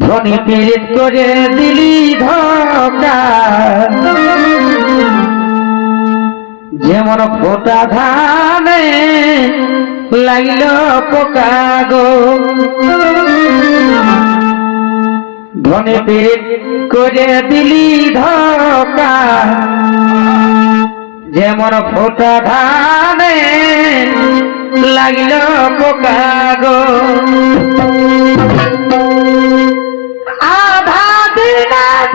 ধনী পীড়িত করে দিলি ধোকা। যেমন ফোটা ধানে লাগিল পোকা গো। ধনী পীড়িত করে দিলি ধোকা। যেমন ফোটা ধানে লাগিল পোকা গো।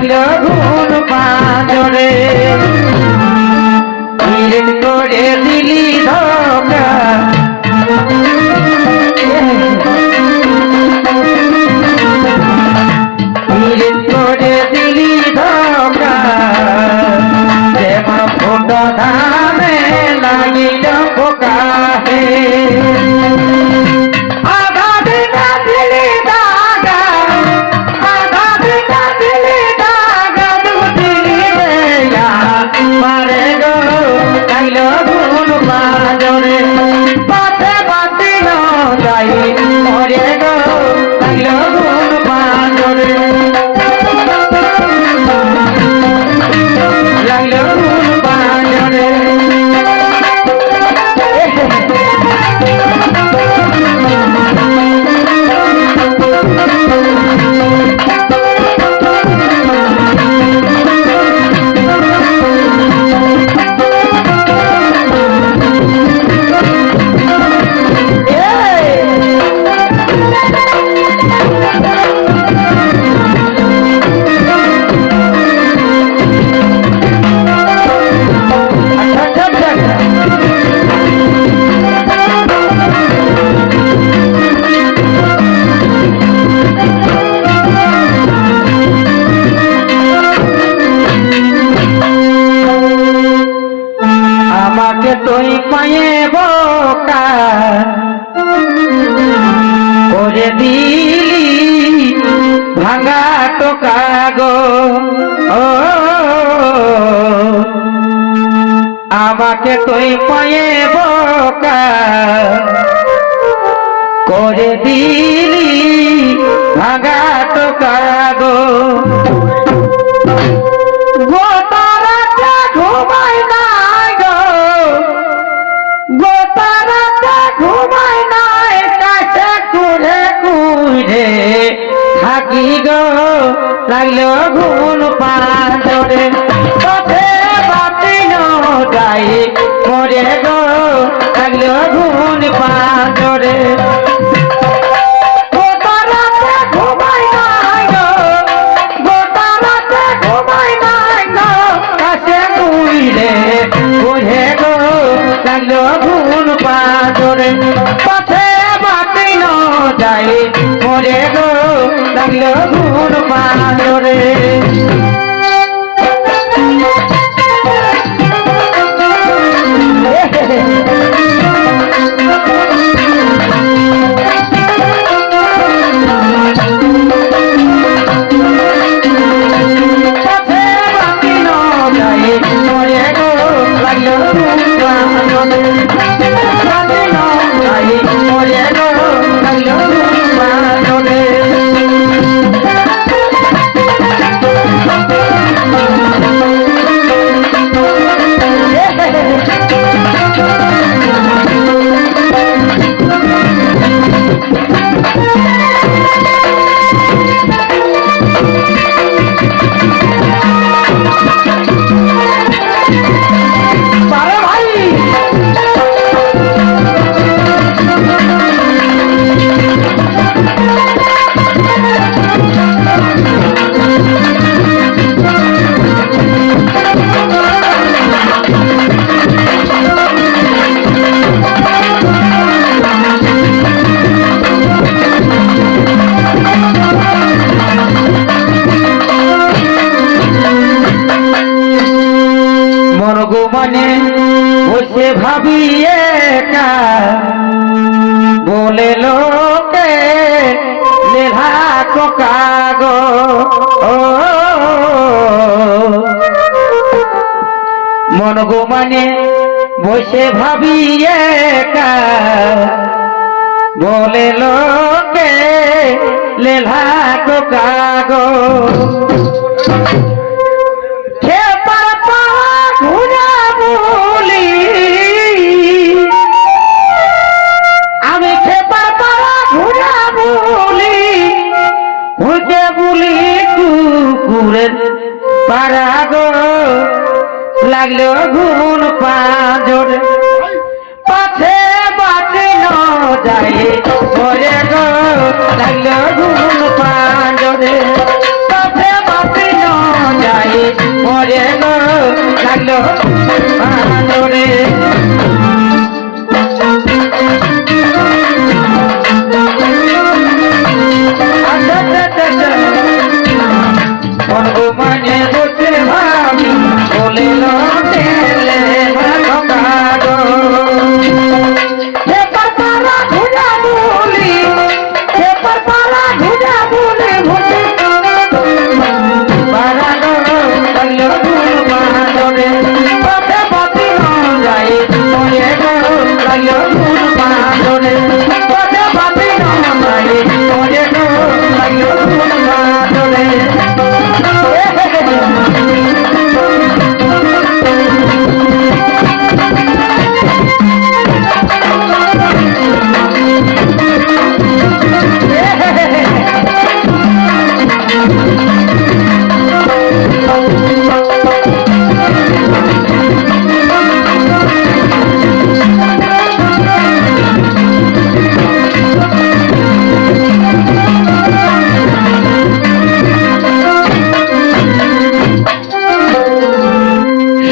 গেল ঘুম পাঁচরে। করে দিলি দিলি ভাঙা টকা গো। ও আমাকে তুই পয়ে বোকা করে দিলি। ভুবন পাড়া জোরে মন বসে ভাবি একা। বলে লোকে লেলা কাগো। খেপার লাগল ঘুমুন পাঁজর। পাছে বাঁচে যাই ওরে গো, লাগল ঘুমুন পাঁজরে। পাছে বাঁচে যাই ওরে গো, লাগল পাঁজরে।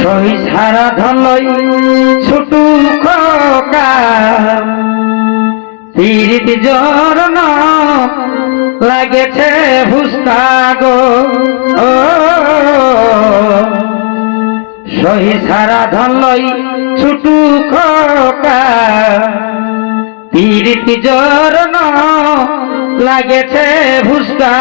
সই সারা ধলই ছোটু পীড়িত জরন লাগেছে হুস্তা গো। ও সহি সারা ধলই ছোটু খোকা পীড়িত জরন লাগেছে হুস্তা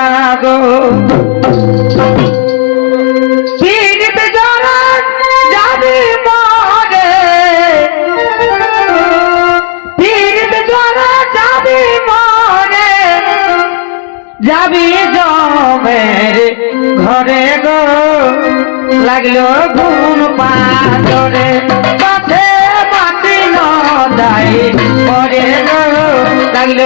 যাবি জমের ঘরে গো। লাগল ঘুম পাথরে পথে মাটি নাই পরে গো। লাগল